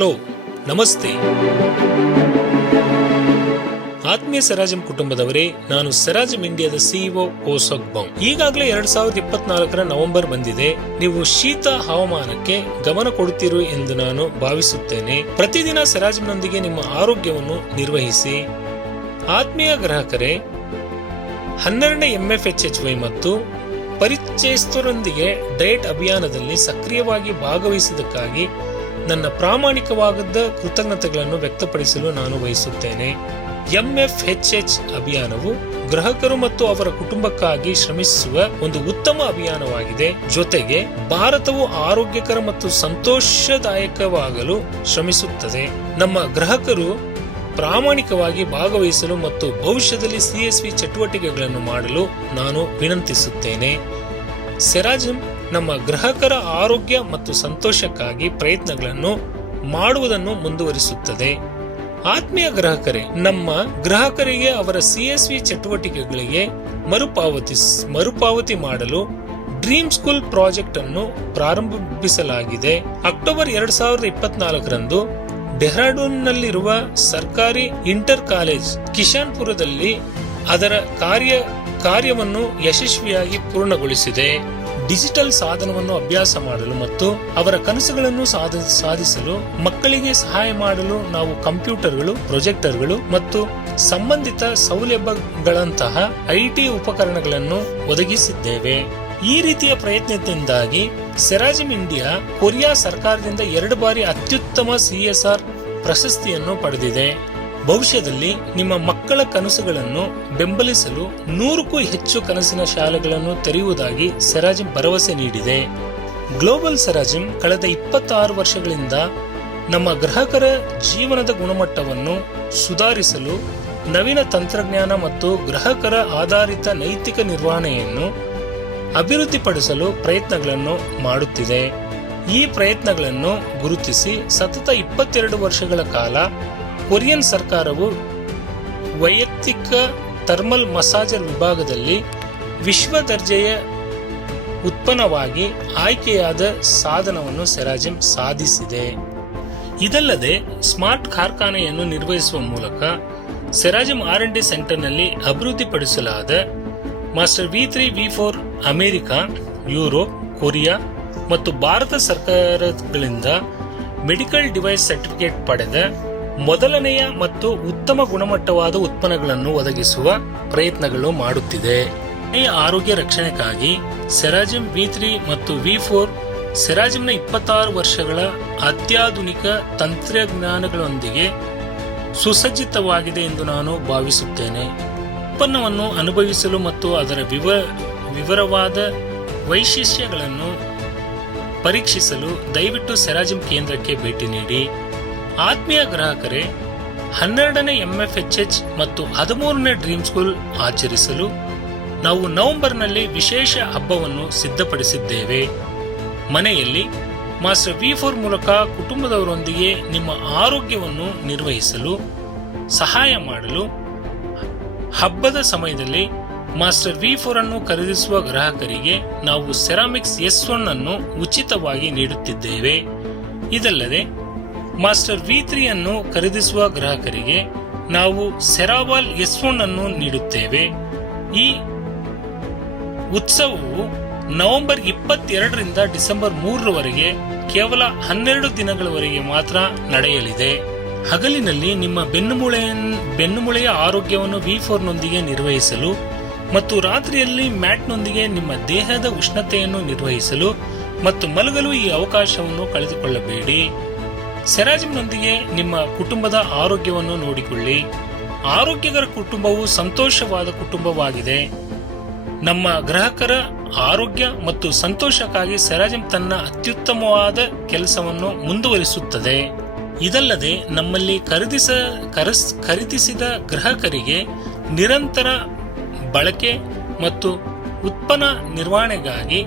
Hello, ನಮಸ್ತೆ ಆತ್ಮೀಯ ಸೆರಾಜಿಮ್ ಕುಟುಂಬದವರೇ, ನಾನು ಸೆರಾಜಿಮ್ ಇಂಡಿಯಾದ ಸಿಇಒ ಓಸೋಗ್ಬೌಂ. ಈಗಾಗಲೇ 2024 ನವೆಂಬರ್ ಬಂದಿದೆ. ನೀವು ಶೀತ ಹವಾಮಾನಕ್ಕೆ ಗಮನ ಕೊಡುತ್ತೀರಿ ಎಂದು ನಾನು ಭಾವಿಸುತ್ತೇನೆ. ಪ್ರತಿದಿನ ಸೆರಾಜಿಮ್ನೊಂದಿಗೆ ನಿಮ್ಮ ಆರೋಗ್ಯವನ್ನು ನಿರ್ವಹಿಸಿ. ಆತ್ಮೀಯ ಗ್ರಾಹಕರೇ, 12ನೇ MFHHY ಮತ್ತು ಪರಿಚಯಸ್ಥರೊಂದಿಗೆ ಡಯಟ್ ಅಭಿಯಾನದಲ್ಲಿ ಸಕ್ರಿಯವಾಗಿ ಭಾಗವಹಿಸಿದ್ದಕ್ಕಾಗಿ ನನ್ನ ಪ್ರಾಮಾಣಿಕವಾದ ಕೃತಜ್ಞತೆಗಳನ್ನು ವ್ಯಕ್ತಪಡಿಸಲು ನಾನು ಬಯಸುತ್ತೇನೆ. MFHH ಅಭಿಯಾನವು ಗ್ರಾಹಕರು ಮತ್ತು ಅವರ ಕುಟುಂಬಕ್ಕಾಗಿ ಶ್ರಮಿಸುವ ಒಂದು ಉತ್ತಮ ಅಭಿಯಾನವಾಗಿದೆ. ಜೊತೆಗೆ ಭಾರತವು ಆರೋಗ್ಯಕರ ಮತ್ತು ಸಂತೋಷದಾಯಕವಾಗಲು ಶ್ರಮಿಸುತ್ತದೆ. ನಮ್ಮ ಗ್ರಾಹಕರು ಪ್ರಾಮಾಣಿಕವಾಗಿ ಭಾಗವಹಿಸಲು ಮತ್ತು ಭವಿಷ್ಯದಲ್ಲಿ CSV ಚಟುವಟಿಕೆಗಳನ್ನು ಮಾಡಲು ನಾನು ವಿನಂತಿಸುತ್ತೇನೆ. ಸೆರಾಜಿಮ್ ನಮ್ಮ ಗ್ರಾಹಕರ ಆರೋಗ್ಯ ಮತ್ತು ಸಂತೋಷಕ್ಕಾಗಿ ಪ್ರಯತ್ನಗಳನ್ನು ಮಾಡುವುದನ್ನು ಮುಂದುವರಿಸುತ್ತದೆ. ಆತ್ಮೀಯ ಗ್ರಾಹಕರೇ, ನಮ್ಮ ಗ್ರಾಹಕರಿಗೆ ಅವರ CSV ಚಟುವಟಿಕೆಗಳಿಗೆ ಮರುಪಾವತಿ ಮಾಡಲು ಡ್ರೀಮ್ ಸ್ಕೂಲ್ ಪ್ರಾಜೆಕ್ಟ್ ಅನ್ನು ಪ್ರಾರಂಭಿಸಲಾಗಿದೆ. ಅಕ್ಟೋಬರ್ 2024 ಡೆಹ್ರಾಡೂನ್ನಲ್ಲಿರುವ ಸರ್ಕಾರಿ ಇಂಟರ್ ಕಾಲೇಜ್ ಕಿಶಾನ್ಪುರದಲ್ಲಿ ಅದರ ಕಾರ್ಯವನ್ನು ಯಶಸ್ವಿಯಾಗಿ ಪೂರ್ಣಗೊಳಿಸಿದೆ. ಡಿಜಿಟಲ್ ಸಾಧನವನ್ನು ಅಭ್ಯಾಸ ಮಾಡಲು ಮತ್ತು ಅವರ ಕನಸುಗಳನ್ನು ಸಾಧಿಸಲು ಮಕ್ಕಳಿಗೆ ಸಹಾಯ ಮಾಡಲು ನಾವು ಕಂಪ್ಯೂಟರ್ಗಳು, ಪ್ರೊಜೆಕ್ಟರ್ಗಳು ಮತ್ತು ಸಂಬಂಧಿತ ಸೌಲಭ್ಯಗಳಂತಹ IT ಉಪಕರಣಗಳನ್ನು ಒದಗಿಸಿದ್ದೇವೆ. ಈ ರೀತಿಯ ಪ್ರಯತ್ನದಿಂದಾಗಿ ಸೆರಾಜಿಮ್ ಇಂಡಿಯಾ ಕೊರಿಯಾ ಸರ್ಕಾರದಿಂದ 2 ಬಾರಿ ಅತ್ಯುತ್ತಮ CSR ಪ್ರಶಸ್ತಿಯನ್ನು ಪಡೆದಿದೆ. ಭವಿಷ್ಯದಲ್ಲಿ ನಿಮ್ಮ ಮಕ್ಕಳ ಕನಸುಗಳನ್ನು ಬೆಂಬಲಿಸಲು 100ಕ್ಕೂ ಹೆಚ್ಚು ಕನಸಿನ ಶಾಲೆಗಳನ್ನು ತೆರೆಯುವುದಾಗಿ ಸೆರಾಜಿಮ್ ಭರವಸೆ ನೀಡಿದೆ. ಗ್ಲೋಬಲ್ ಸೆರಾಜಿಮ್ ಕಳೆದ 26 ವರ್ಷಗಳಿಂದ ನಮ್ಮ ಗ್ರಾಹಕರ ಜೀವನದ ಗುಣಮಟ್ಟವನ್ನು ಸುಧಾರಿಸಲು ನವೀನ ತಂತ್ರಜ್ಞಾನ ಮತ್ತು ಗ್ರಾಹಕರ ಆಧಾರಿತ ನೈತಿಕ ನಿರ್ವಹಣೆಯನ್ನು ಅಭಿವೃದ್ಧಿಪಡಿಸಲು ಪ್ರಯತ್ನಗಳನ್ನು ಮಾಡುತ್ತಿದೆ. ಈ ಪ್ರಯತ್ನಗಳನ್ನು ಗುರುತಿಸಿ ಸತತ 22 ವರ್ಷಗಳ ಕಾಲ ಕೊರಿಯನ್ ಸರ್ಕಾರವು ವೈಯಕ್ತಿಕ ಥರ್ಮಲ್ ಮಸಾಜರ್ ವಿಭಾಗದಲ್ಲಿ ವಿಶ್ವ ದರ್ಜೆಯ ಉತ್ಪನ್ನವಾಗಿ ಆಯ್ಕೆಯಾದ ಸಾಧನವನ್ನು ಸೆರಾಜಿಮ್ ಸಾಧಿಸಿದೆ. ಇದಲ್ಲದೆ ಸ್ಮಾರ್ಟ್ ಕಾರ್ಖಾನೆಯನ್ನು ನಿರ್ವಹಿಸುವ ಮೂಲಕ ಸೆರಾಜಿಮ್ R&D ಸೆಂಟರ್ನಲ್ಲಿ ಅಭಿವೃದ್ಧಿಪಡಿಸಲಾದ master V3 V4 America, Europe, Korea ಮತ್ತು ಭಾರತ ಸರ್ಕಾರಗಳಿಂದ ಮೆಡಿಕಲ್ ಡಿವೈಸ್ ಸರ್ಟಿಫಿಕೇಟ್ ಪಡೆದ ಮೊದಲನೆಯ ಮತ್ತು ಉತ್ತಮ ಗುಣಮಟ್ಟವಾದ ಉತ್ಪನ್ನಗಳನ್ನು ಒದಗಿಸುವ ಪ್ರಯತ್ನಗಳು ಮಾಡುತ್ತಿದೆ. ಆರೋಗ್ಯ ರಕ್ಷಣೆಗಾಗಿ ಸೆರಾಜಿಮ್ V3 ಮತ್ತು V4 ಸೆರಾಜಿಮ್ನ 26 ವರ್ಷಗಳ ಅತ್ಯಾಧುನಿಕ ತಂತ್ರಜ್ಞಾನಗಳೊಂದಿಗೆ ಸುಸಜ್ಜಿತವಾಗಿದೆ ಎಂದು ನಾನು ಭಾವಿಸುತ್ತೇನೆ. ಉತ್ಪನ್ನವನ್ನು ಅನುಭವಿಸಲು ಮತ್ತು ಅದರ ವಿವರವಾದ ವೈಶಿಷ್ಟ್ಯಗಳನ್ನು ಪರೀಕ್ಷಿಸಲು ದಯವಿಟ್ಟು ಸೆರಾಜಿಮ್ ಕೇಂದ್ರಕ್ಕೆ ಭೇಟಿ ನೀಡಿ. ಆತ್ಮೀಯ ಗ್ರಾಹಕರೇ, 12ನೇ MFHH ಮತ್ತು 13ನೇ ಡ್ರೀಮ್ ಸ್ಕೂಲ್ ಆಚರಿಸಲು ನಾವು ನವೆಂಬರ್ನಲ್ಲಿ ವಿಶೇಷ ಹಬ್ಬವನ್ನು ಸಿದ್ಧಪಡಿಸಿದ್ದೇವೆ. ಮನೆಯಲ್ಲಿ ಮಾಸ್ಟರ್ V4 ಮೂಲಕ ಕುಟುಂಬದವರೊಂದಿಗೆ ನಿಮ್ಮ ಆರೋಗ್ಯವನ್ನು ನಿರ್ವಹಿಸಲು ಸಹಾಯ ಮಾಡಲು ಹಬ್ಬದ ಸಮಯದಲ್ಲಿ ಮಾಸ್ಟರ್ V4 ಅನ್ನು ಖರೀದಿಸುವ ಗ್ರಾಹಕರಿಗೆ ನಾವು ಸೆರಾಮಿಕ್ಸ್ S1 ಅನ್ನು ಉಚಿತವಾಗಿ ನೀಡುತ್ತಿದ್ದೇವೆ. ಇದಲ್ಲದೆ ಮಾಸ್ಟರ್ V3 ಅನ್ನು ಖರೀದಿಸುವ ಗ್ರಾಹಕರಿಗೆ ನಾವು ಸೆರಾವಾಲ್ S1 ಅನ್ನು ನೀಡುತ್ತೇವೆ. ಈ ಉತ್ಸವವು ನವೆಂಬರ್ 22 ಡಿಸೆಂಬರ್ 3 ಕೇವಲ 12 ದಿನಗಳವರೆಗೆ ಮಾತ್ರ ನಡೆಯಲಿದೆ. ಹಗಲಿನಲ್ಲಿ ನಿಮ್ಮ ಬೆನ್ನುಮೂಳೆಯ ಆರೋಗ್ಯವನ್ನು V4 ನೊಂದಿಗೆ ನಿರ್ವಹಿಸಲು ಮತ್ತು ರಾತ್ರಿಯಲ್ಲಿ ಮ್ಯಾಟ್ನೊಂದಿಗೆ ನಿಮ್ಮ ದೇಹದ ಉಷ್ಣತೆಯನ್ನು ನಿರ್ವಹಿಸಲು ಮತ್ತು ಮಲಗಲು ಈ ಅವಕಾಶವನ್ನು ಕಳೆದುಕೊಳ್ಳಬೇಡಿ. ಸೆರಾಜಿಮ್ನೊಂದಿಗೆ ನಿಮ್ಮ ಕುಟುಂಬದ ಆರೋಗ್ಯವನ್ನು ನೋಡಿಕೊಳ್ಳಿ. ಆರೋಗ್ಯಕರ ಕುಟುಂಬವು ಸಂತೋಷವಾದ ಕುಟುಂಬವಾಗಿದೆ. ನಮ್ಮ ಗ್ರಾಹಕರ ಆರೋಗ್ಯ ಮತ್ತು ಸಂತೋಷಕ್ಕಾಗಿ ಸೆರಾಜಿಮ್ ತನ್ನ ಅತ್ಯುತ್ತಮವಾದ ಕೆಲಸವನ್ನು ಮುಂದುವರಿಸುತ್ತದೆ. ಇದಲ್ಲದೆ ನಮ್ಮಲ್ಲಿ ಖರೀದಿಸಿದ ಗ್ರಾಹಕರಿಗೆ ನಿರಂತರ ಬಳಕೆ ಮತ್ತು ಉತ್ಪನ್ನ ನಿರ್ವಹಣೆಗಾಗಿ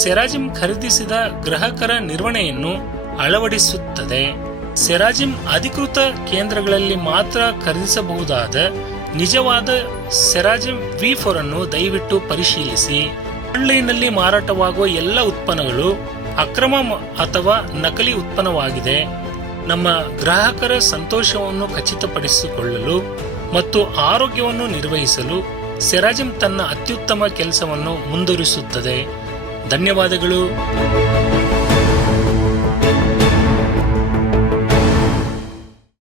ಸೆರಾಜಿಮ್ ಖರೀದಿಸಿದ ಗ್ರಾಹಕರ ನಿರ್ವಹಣೆಯನ್ನು ಅಳವಡಿಸುತ್ತದೆ. ಸೆರಾಜಿಮ್ ಅಧಿಕೃತ ಕೇಂದ್ರಗಳಲ್ಲಿ ಮಾತ್ರ ಖರೀದಿಸಬಹುದಾದ ನಿಜವಾದ ಸೆರಾಜಿಮ್ V4 ಅನ್ನು ದಯವಿಟ್ಟು ಪರಿಶೀಲಿಸಿ. ಆನ್ಲೈನ್ನಲ್ಲಿ ಮಾರಾಟವಾಗುವ ಎಲ್ಲ ಉತ್ಪನ್ನಗಳು ಅಕ್ರಮ ಅಥವಾ ನಕಲಿ ಉತ್ಪನ್ನವಾಗಿದೆ. ನಮ್ಮ ಗ್ರಾಹಕರ ಸಂತೋಷವನ್ನು ಖಚಿತಪಡಿಸಿಕೊಳ್ಳಲು ಮತ್ತು ಆರೋಗ್ಯವನ್ನು ನಿರ್ವಹಿಸಲು ಸೆರಾಜಿಮ್ ತನ್ನ ಅತ್ಯುತ್ತಮ ಕೆಲಸವನ್ನು ಮುಂದುವರಿಸುತ್ತದೆ. ಧನ್ಯವಾದಗಳು.